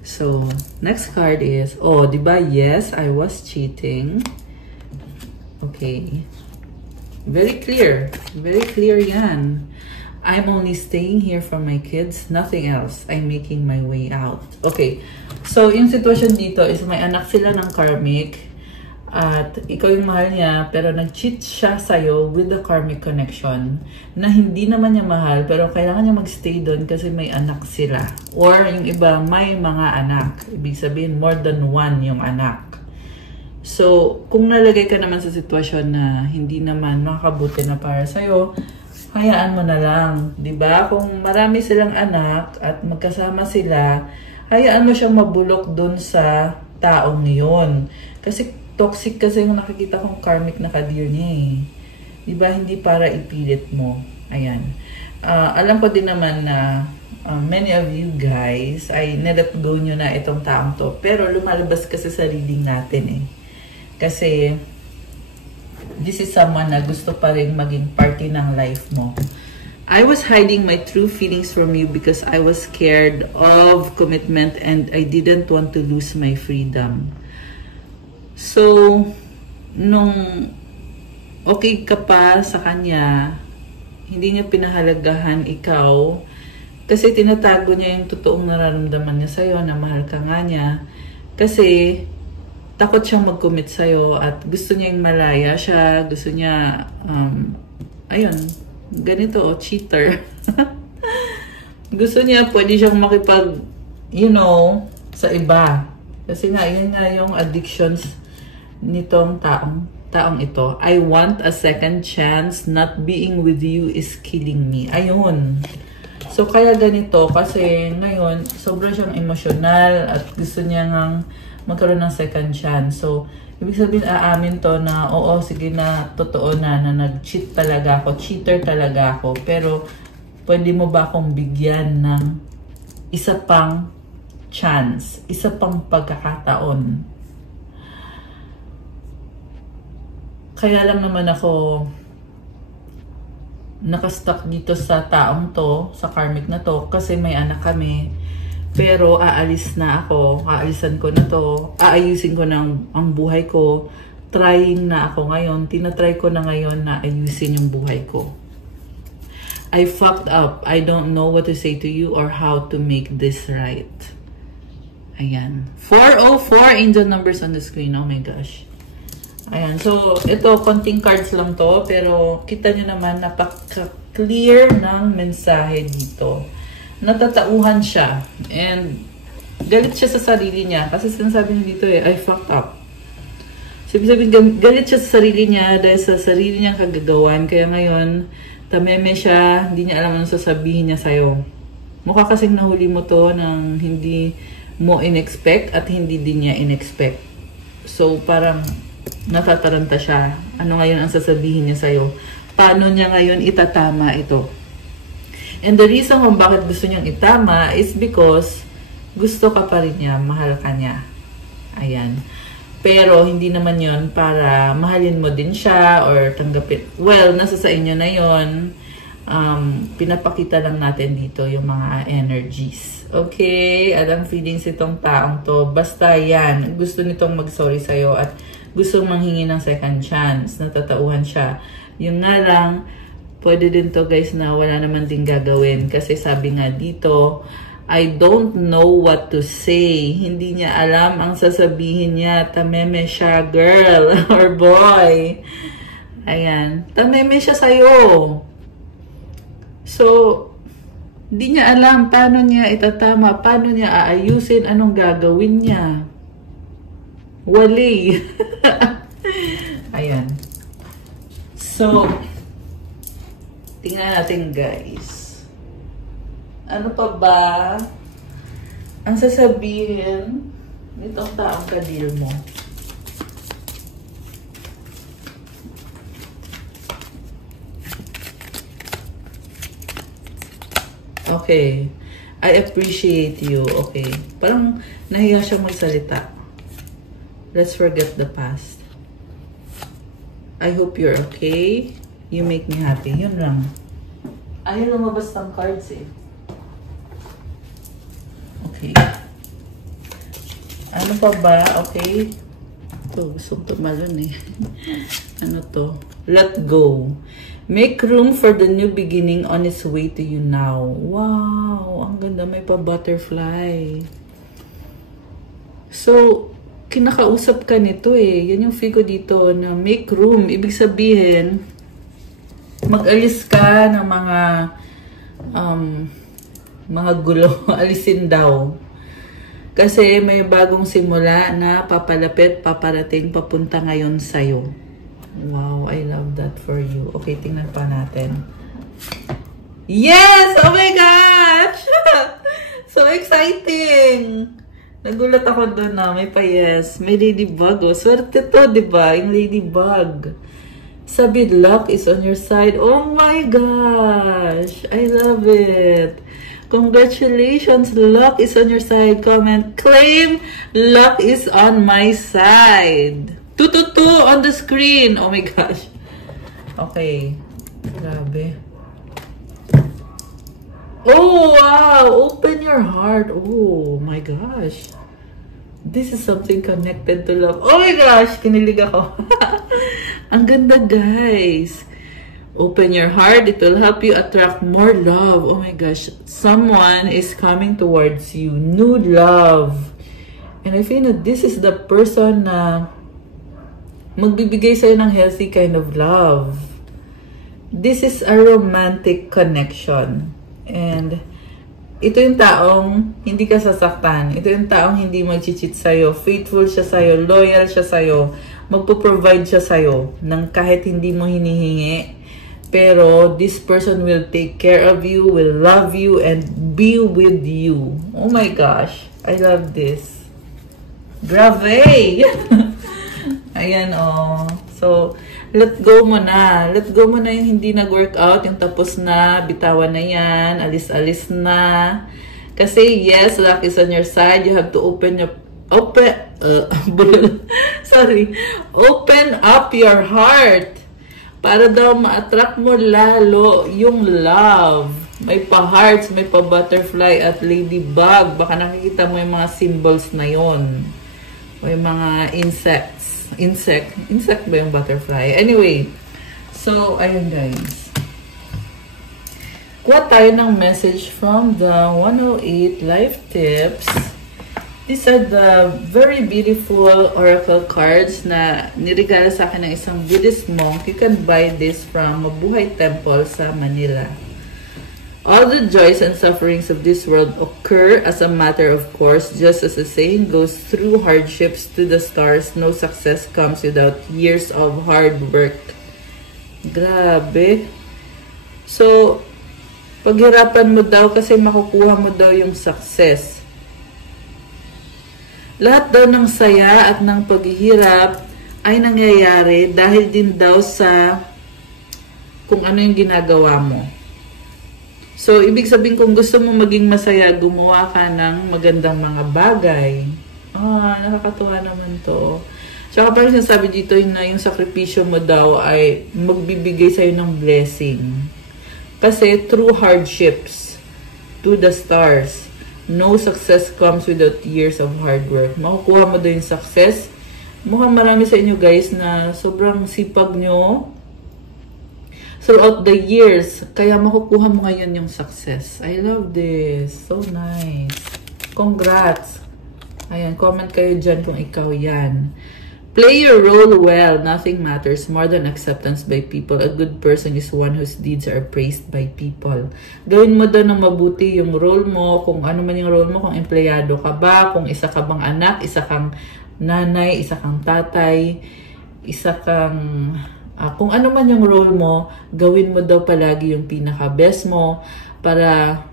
So, next card is, oh, diba? Yes, I was cheating. Okay. Very clear. Very clear yan. I'm only staying here for my kids. Nothing else. I'm making my way out. Okay. So, yung sitwasyon dito is may anak sila ng karmic. At ikaw yung mahal niya, pero nag-cheat siya sa'yo with the karmic connection na hindi naman niya mahal, pero kailangan niya mag-stay doon kasi may anak sila. Or yung iba, may mga anak. Ibig sabihin, more than one yung anak. So, kung nalagay ka naman sa sitwasyon na hindi naman makakabuti na para sa'yo, hayaan mo na lang. Diba? Kung marami silang anak at magkasama sila, hayaan mo siyang mabulok dun sa taong yun. Kasi toxic kasi yung nakikita kong karmic na kadir niya eh. Diba? Hindi para ipilit mo. Ayan. alam ko din naman na many of you guys ay nilet go nyo na itong taong to. Pero lumalabas kasi sa reading natin eh. Kasi this is someone na gusto pa rin maging party ng life mo. I was hiding my true feelings from you because I was scared of commitment and I didn't want to lose my freedom. So, nung okay ka pa sa kanya, hindi niya pinahalagahan ikaw kasi tinatago niya yung totoong nararamdaman niya sa'yo na mahal ka nga niya kasi takot siyang mag-commit sa'yo at gusto niya yung malaya siya, gusto niya, ayun, ganito, cheater. Gusto niya, pwede siyang makipag, you know, sa iba. Kasi nga, yun nga yung addictions nitong taong ito. I want a second chance. Not being with you is killing me. Ayun. So, kaya ganito, kasi ngayon, sobrang siyang emosyonal at gusto niya ngang magkaroon ng second chance. So, ibig sabihin, aamin to na, oo, sige na, totoo na nag-cheat talaga ako, cheater talaga ako, pero pwede mo ba akong bigyan ng isa pang chance, isa pang pagkakataon? Kaya lang naman ako nakastuck dito sa taong to, sa karmic na to, kasi may anak kami. Pero aalis na ako, aalisan ko na to, aayusin ko ng ang buhay ko, trying na ako ngayon, tinatry ko na ngayon na ayusin yung buhay ko. I fucked up, I don't know what to say to you or how to make this right. Ayan, 404 angel numbers on the screen, oh my gosh. Ayan, so ito, konting cards lang to, pero kita nyo naman, napaka-clear ng mensahe dito. Natatauhan siya and galit siya sa sarili niya kasi sinasabi niya dito eh, I fucked up. So, sabihin, galit siya sa sarili niya dahil sa sarili niyang kagagawan. Kaya ngayon, tameme siya, hindi niya alam anong sasabihin niya sa'yo. Mukha kasing nahuli mo to ng hindi mo in-expect at hindi din niya in-expect. So, parang natataranta siya. Ano ngayon ang sasabihin niya sa'yo? Paano niya ngayon itatama ito? And the reason kung bakit gusto niyang itama is because gusto ka pa rin niya, mahal ka niya. Ayan. Pero hindi naman yon para mahalin mo din siya or tanggapin. Well, nasa sa inyo na yon. Pinapakita lang natin dito yung mga energies. Okay? At ang feelings itong taong to, basta yan. Gusto nitong mag-sorry sa'yo at gusto manghingi ng second chance. Natatauhan siya. Yung nga lang, pwede din to guys na wala naman din gagawin. Kasi sabi nga dito, I don't know what to say. Hindi niya alam ang sasabihin niya. Tameme siya, girl or boy. Ayan. Tameme siya sa'yo. So, hindi niya alam paano niya itatama, paano niya aayusin, anong gagawin niya. Wali. Ayan. So, tingnan natin guys. Ano pa ba ang sasabihin nitong taong kadil mo? Okay. I appreciate you. Okay. Parang nahiya siyang magsalita. Let's forget the past. I hope you're okay. You make me happy. Yun lang. Ayaw lumabas ng cards eh. Okay. Ano pa ba? Okay. Ito, gusto ko tumalon eh. Ano to? Let go. Make room for the new beginning on its way to you now. Wow! Ang ganda. May pa-butterfly. So, kinakausap ka nito eh. Yan yung feel ko dito na make room. Ibig sabihin, mag-alis ka ng mga gulo. Alisin daw. Kasi may bagong simula na papalapit, paparating, papunta ngayon sa'yo. Wow, I love that for you. Okay, tingnan pa natin. Yes! Oh my gosh! So exciting! Nagulat ako doon na may pa-yes. May ladybug oh. Swerte to, diba? Yung ladybug. Sabi, luck is on your side. Oh my gosh! I love it. Congratulations, luck is on your side. Comment, claim, luck is on my side. 222 on the screen. Oh my gosh. Okay. Grabe. Oh, wow. Open your heart. Oh my gosh. This is something connected to love. Oh my gosh. Kinilig ako. Ang ganda, guys. Open your heart. It will help you attract more love. Oh my gosh. Someone is coming towards you. New love. And I feel that this is the person na magbibigay sa'yo ng healthy kind of love. This is a romantic connection. And ito yung taong hindi ka sasaktan. Ito yung taong hindi mag-cheat sa'yo. Faithful siya sa'yo. Loyal siya sa'yo. Magpo-provide siya sa'yo ng kahit hindi mo hinihingi. Pero this person will take care of you, will love you, and be with you. Oh my gosh. I love this. Grave! Ayan, oh. So, let go mo na. Let go mo na yung hindi nag-workout, yung tapos na, bitawan na yan, alis-alis na. Kasi, yes, luck is on your side. You have to open up your heart. Para daw ma-attract mo lalo yung love. May pa-hearts, may pa-butterfly at ladybug. Baka nakikita mo yung mga symbols na yon. O yung mga insects. Insect ba yung butterfly? Anyway, so, ayun guys. Kuha tayo ng message from the 108 Life Tips. These are the very beautiful oracle cards na nirigala sa akin ng isang Buddhist monk. You can buy this from Mabuhay Temple sa Manila. All the joys and sufferings of this world occur as a matter of course, just as the saying goes, through hardships to the stars, no success comes without years of hard work. Grabe. So, paghirapan mo daw kasi makukuha mo daw yung success. Lahat daw ng saya at ng paghihirap ay nangyayari dahil din daw sa kung ano yung ginagawa mo. So, ibig sabihin kung gusto mo maging masaya, gumawa ka ng magandang mga bagay. Nakakatuwa naman to. Tsaka parang sinasabi dito na yung sakripisyo mo daw ay magbibigay sa'yo ng blessing. Kasi through hardships to the stars, no success comes without years of hard work. Makukuha mo daw yung success. Mukhang marami sa inyo guys na sobrang sipag nyo throughout the years. Kaya makukuha mo ngayon yung success. I love this. So nice. Congrats. Ayan, comment kayo dyan kung ikaw yan. Play your role well. Nothing matters more than acceptance by people. A good person is one whose deeds are praised by people. Gawin mo daw ng mabuti yung role mo. Kung ano man yung role mo. Kung empleyado ka ba. Kung isa ka bang anak. Isa kang nanay. Isa kang tatay. Isa kang... kung ano man yung role mo. Gawin mo daw palagi yung pinaka-best mo. Para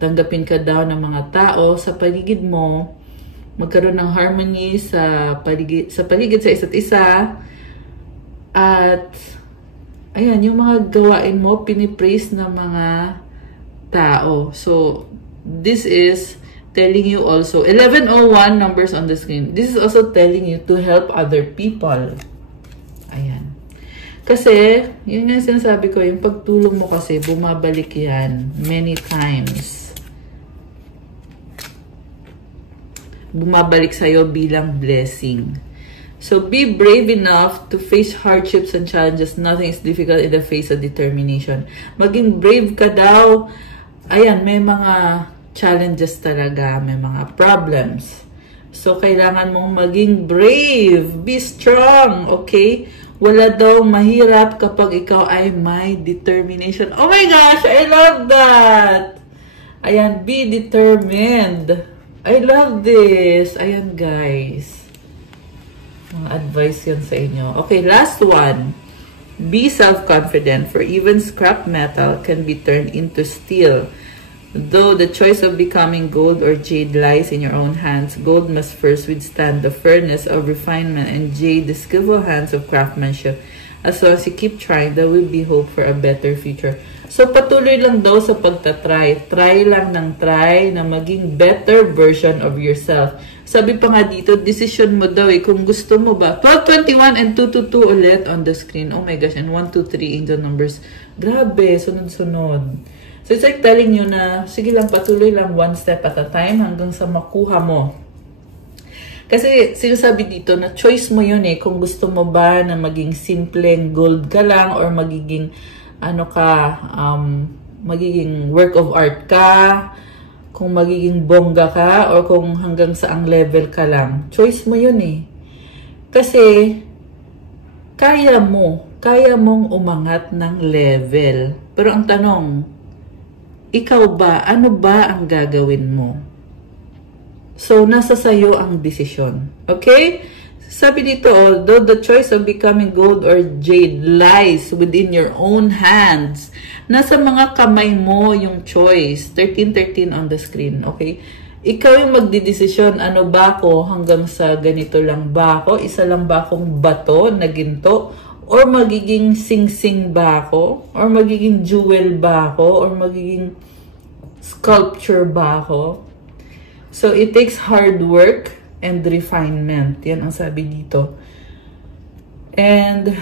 tanggapin ka daw ng mga tao sa paligid mo. Magkaroon ng harmony sa paligid sa isa't isa. At, ayan, yung mga gawain mo, pinipraise ng mga tao. So, this is telling you also, 1101 numbers on the screen. This is also telling you to help other people. Ayan. Kasi, yun nga sinasabi ko, yung pagtulong mo kasi, bumabalik yan many times. Bumabalik sa'yo bilang blessing. So, be brave enough to face hardships and challenges. Nothing is difficult in the face of determination. Maging brave ka daw. Ayan, may mga challenges talaga. May mga problems. So, kailangan mong maging brave. Be strong, okay? Wala daw mahirap kapag ikaw ay may determination. Oh my gosh, I love that! Ayan, be determined. I love this. Ayan, guys. Mga advice yan sa inyo. Okay, last one. Be self-confident, for even scrap metal can be turned into steel. Though the choice of becoming gold or jade lies in your own hands, gold must first withstand the furnace of refinement, and jade the skillful hands of craftsmanship. As long as you keep trying, there will be hope for a better future. So, patuloy lang daw sa pagtatry. Try lang ng try na maging better version of yourself. Sabi pa nga dito, decision mo daw eh, kung gusto mo ba. 12, 21, and 222 ulit on the screen. Oh my gosh, and 1, 2, 3 angel numbers. Grabe, sunod-sunod. So, it's like telling you na, sige lang, patuloy lang one step at a time hanggang sa makuha mo. Kasi sinasabi dito na choice mo yun eh, kung gusto mo ba na maging simpleng gold ka lang or magiging magiging work of art ka, kung magiging bongga ka, or kung hanggang saang level ka lang. Choice mo yun eh. Kasi, kaya mong umangat ng level. Pero ang tanong, ikaw ba, ano ba ang gagawin mo? So, nasa sayo ang desisyon. Okay? Sabi dito, although the choice of becoming gold or jade lies within your own hands, nasa mga kamay mo yung choice. 13 on the screen. Okay? Ikaw yung magdidesisyon, ano ba ako, hanggang sa ganito lang ba ako? Isa lang ba akong bato na ginto? Or magiging sing-sing ba ako? Or magiging jewel ba ako? Or magiging sculpture ba ako? So, it takes hard work and refinement. Yan ang sabi dito. And,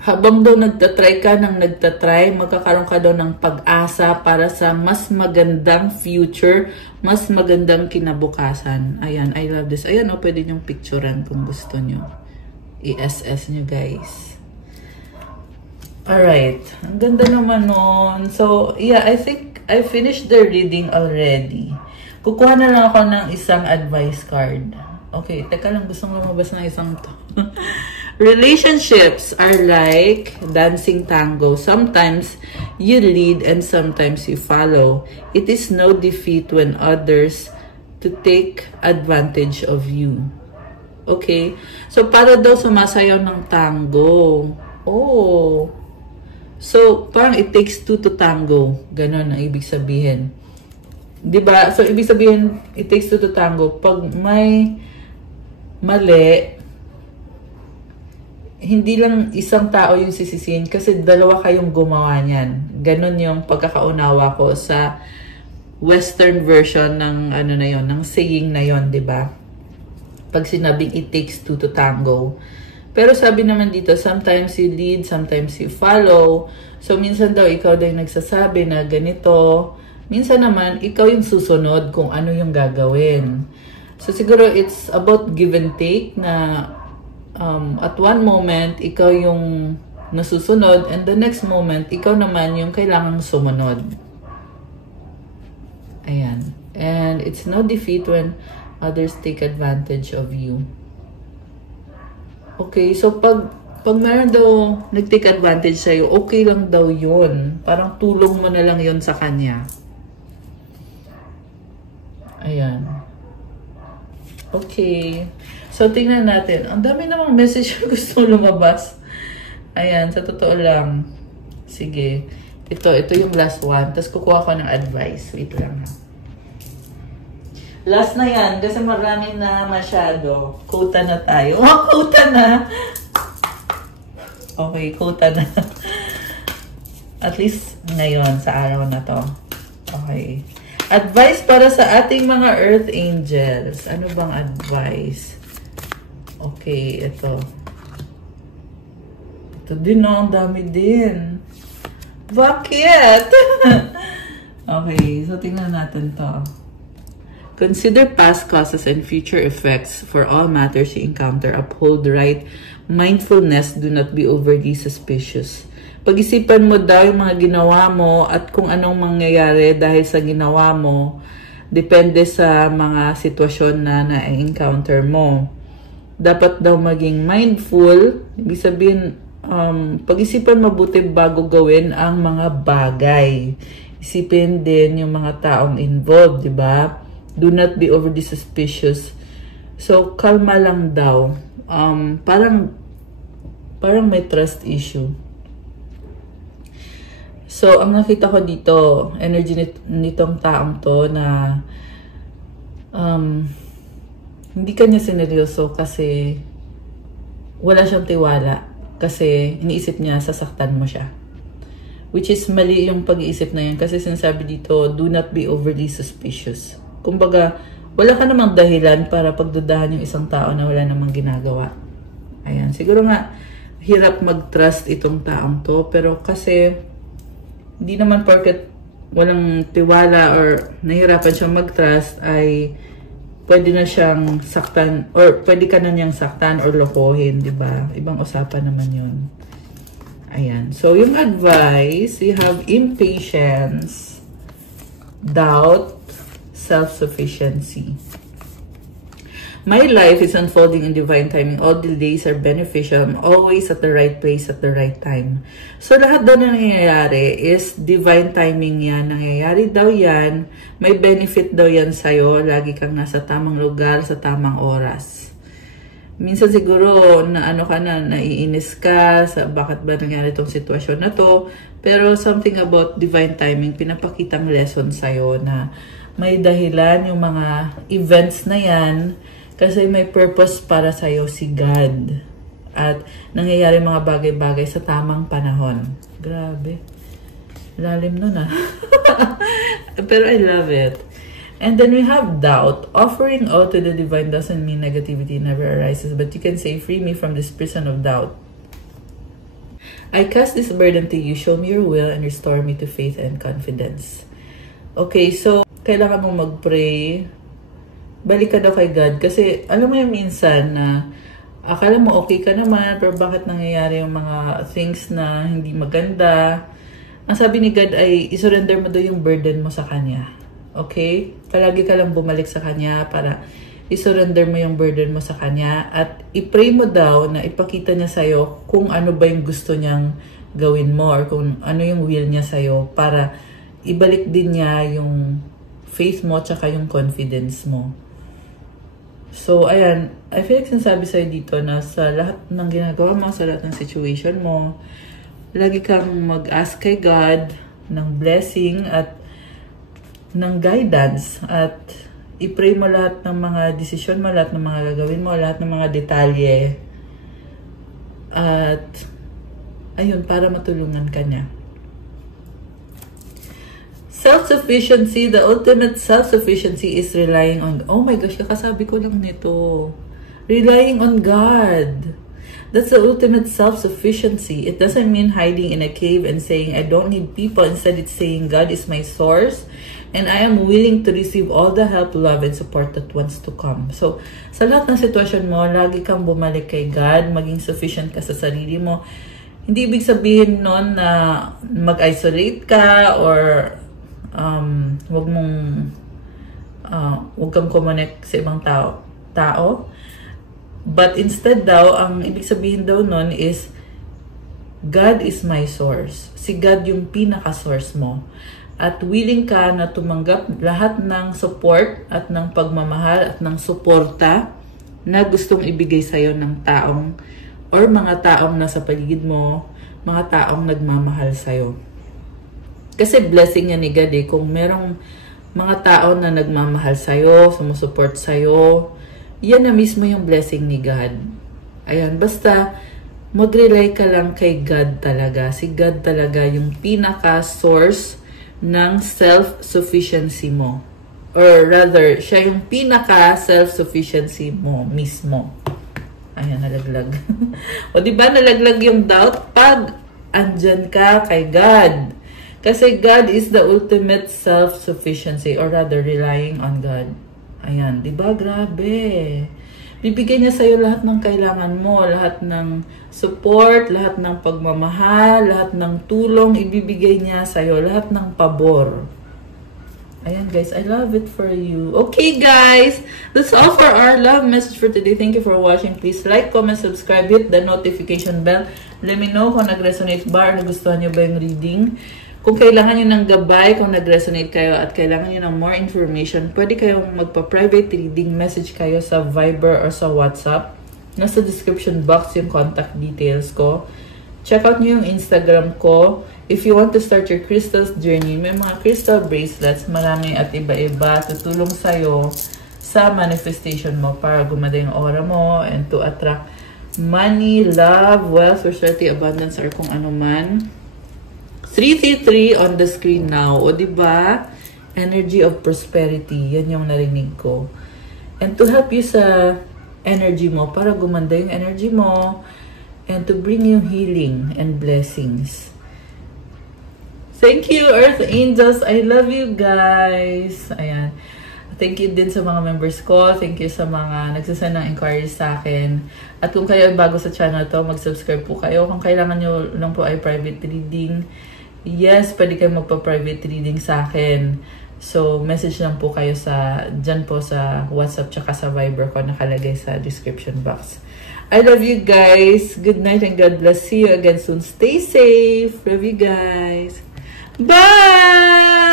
habang daw nagtatry ka ng nagtatry, magkakaroon ka daw ng pag-asa para sa mas magandang future, mas magandang kinabukasan. Ayan, I love this. Ayan, pwede nyong picturean kung gusto nyo. I-SS nyo, guys. Alright. Ang ganda naman nun. So, yeah, I think I finished the reading already. Kukuha na lang ako ng isang advice card. Okay, teka lang, gusto ko lumabas ng isang to. Relationships are like dancing tango. Sometimes you lead and sometimes you follow. It is no defeat when others to take advantage of you. Okay? So, para daw sumasayaw ng tango. Oh. So, parang it takes two to tango. Ganon ang ibig sabihin. Diba? So, ibig sabihin, it takes two to tango. Pag may mali, hindi lang isang tao yung sisisihin kasi dalawa kayong gumawa niyan. Ganon yung pagkakaunawa ko sa Western version ng na yon, ng saying na yon, diba? Pag sinabing it takes two to tango. Pero sabi naman dito, sometimes you lead, sometimes you follow. So, minsan daw, ikaw daw yung nagsasabi na ganito. Minsan naman, ikaw yung susunod kung ano yung gagawin. So, siguro it's about give and take na at one moment, ikaw yung nasusunod and the next moment, ikaw naman yung kailangang sumunod. Ayan. And it's no defeat when others take advantage of you. Okay, so pag meron daw nag-take advantage sa'yo, okay lang daw yun. Parang tulong mo na lang yun sa kanya. Ayan. Okay. So, tingnan natin. Ang dami namang message yung gusto lumabas. Ayan, sa totoo lang. Sige. Ito yung last one. Tapos kukuha ko ng advice. Wait lang. Last na yan. Kasi marami na masyado. Quota na tayo. Oh, quota na! Okay, quota na. At least ngayon, sa araw na to. Okay. Advice para sa ating mga Earth Angels. Ano bang advice? Okay, ito. Ito din, no? Ang dami din. Bakit? Okay, so tingnan natin to. Consider past causes and future effects for all matters you encounter. Uphold right mindfulness. Do not be overly suspicious. Pag-isipan mo daw yung mga ginawa mo at kung anong mangyayari dahil sa ginawa mo, depende sa mga sitwasyon na na-encounter mo. Dapat daw maging mindful, ibig sabihin, pag-isipan mabuti bago gawin ang mga bagay. Isipin din yung mga taong involved, di ba? Do not be overly suspicious. So, kalma lang daw. Parang may trust issue. So, ang nakita ko dito, energy nitong taong to na hindi kanya sineryoso kasi wala siyang tiwala. Kasi iniisip niya, sasaktan mo siya. Which is mali yung pag-iisip na yan. Kasi sinasabi dito, do not be overly suspicious. Kumbaga, wala ka namang dahilan para pagdudahan yung isang tao na wala namang ginagawa. Ayan. Siguro nga, hirap mag-trust itong taong to. Pero kasi, hindi naman porket walang tiwala or nahirapan siyang mag-trust ay pwede na siyang saktan or pwede ka na niyang saktan or lokohin, di ba? Ibang usapan naman yun. Ayan. So, yung advice, you have impatience, doubt, self-sufficiency. My life is unfolding in divine timing. All the days are beneficial. I'm always at the right place at the right time. So, lahat daw na nangyayari is divine timing yan. Nangyayari daw yan. May benefit daw yan sa'yo. Lagi kang nasa tamang lugar, sa tamang oras. Minsan siguro, naiinis ka sa bakit ba nangyari itong sitwasyon na to. Pero something about divine timing, pinapakitang lesson sa'yo na may dahilan yung mga events na yan. Kasi may purpose para sa'yo si God. At nangyayari mga bagay-bagay sa tamang panahon. Grabe. Lalim nun ah. Pero I love it. And then we have doubt. Offering all to the divine doesn't mean negativity never arises. But you can say, free me from this prison of doubt. I cast this burden to you. Show me your will and restore me to faith and confidence. Okay, so kailangan mong mag-pray. Balik ka daw kay God. Kasi, alam mo yung minsan na akala mo okay ka naman, pero bakit nangyayari yung mga things na hindi maganda. Ang sabi ni God ay, isurrender mo daw yung burden mo sa Kanya. Okay? Palagi ka lang bumalik sa Kanya para isurrender mo yung burden mo sa Kanya. At i-pray mo daw na ipakita niya sa'yo kung ano ba yung gusto niyang gawin mo or kung ano yung will niya sa'yo para ibalik din niya yung faith mo tsaka yung confidence mo. So, ayan, I feel like sinasabi sa'yo dito na sa lahat ng ginagawa mo, sa lahat ng situation mo, lagi kang mag-ask kay God ng blessing at ng guidance. At i-pray mo lahat ng mga desisyon mo, lahat ng mga gagawin mo, lahat ng mga detalye. At, ayun, para matulungan ka niya. Self-sufficiency, the ultimate self-sufficiency is relying on, oh my gosh, kakasabi ko lang nito. Relying on God. That's the ultimate self-sufficiency. It doesn't mean hiding in a cave and saying, I don't need people. Instead, it's saying, God is my source and I am willing to receive all the help, love, and support that wants to come. So, sa lahat ng sitwasyon mo, lagi kang bumalik kay God, maging sufficient ka sa sarili mo. Hindi ibig sabihin nun na mag-isolate ka or wag kang connect sa ibang tao. But instead daw, ang ibig sabihin daw nun is, God is my source. Si God yung pinaka-source mo. At willing ka na tumanggap lahat ng support at ng pagmamahal at ng suporta na gustong ibigay sa'yo ng taong or mga taong nasa paligid mo, mga taong nagmamahal sa'yo. Kasi blessing yan ni God eh. Kung merong mga tao na nagmamahal sa'yo, sumusupport sa'yo, yan na mismo yung blessing ni God. Ayan, basta mag-rely ka lang kay God talaga. Si God talaga yung pinaka-source ng self-sufficiency mo. Or rather, siya yung pinaka-self-sufficiency mo mismo. Ayan, nalaglag. O diba nalaglag yung doubt? Pag andyan ka kay God. Kasi God is the ultimate self-sufficiency or rather relying on God. Ayan, di ba? Grabe. Bibigyan niya sa'yo lahat ng kailangan mo, lahat ng support, lahat ng pagmamahal, lahat ng tulong, ibibigay niya sa'yo, lahat ng pabor. Ayan guys, I love it for you. Okay guys, that's all for our love message for today. Thank you for watching. Please like, comment, subscribe, hit the notification bell. Let me know kung nag-resonate ba or nagustuhan niyo ba yung reading. Kung kailangan nyo ng gabay, kung nag-resonate kayo at kailangan nyo ng more information, pwede kayong magpa-private reading, message kayo sa Viber or sa WhatsApp. Nasa description box yung contact details ko. Check out nyo yung Instagram ko. If you want to start your crystals journey, may mga crystal bracelets, marami at iba-iba, tutulong sa'yo sa manifestation mo para gumanda yung aura mo and to attract money, love, wealth, prosperity, abundance, or kung ano man. 333 on the screen now. O, diba? Energy of prosperity. Yan yung narinig ko. And to help you sa energy mo, para gumanda yung energy mo, and to bring you healing and blessings. Thank you, Earth Angels. I love you guys. Ayan. Thank you din sa mga members ko. Thank you sa mga nagsasend ng inquiries sa akin. At kung kayo ay bago sa channel to, mag-subscribe po kayo. Kung kailangan nyo lang po ay private reading, yes, pwede kayo magpa-private reading sa akin. So, message lang po kayo dyan po sa WhatsApp tsaka sa Viber ko, nakalagay sa description box. I love you guys. Good night and God bless. See you again soon. Stay safe. Love you guys. Bye!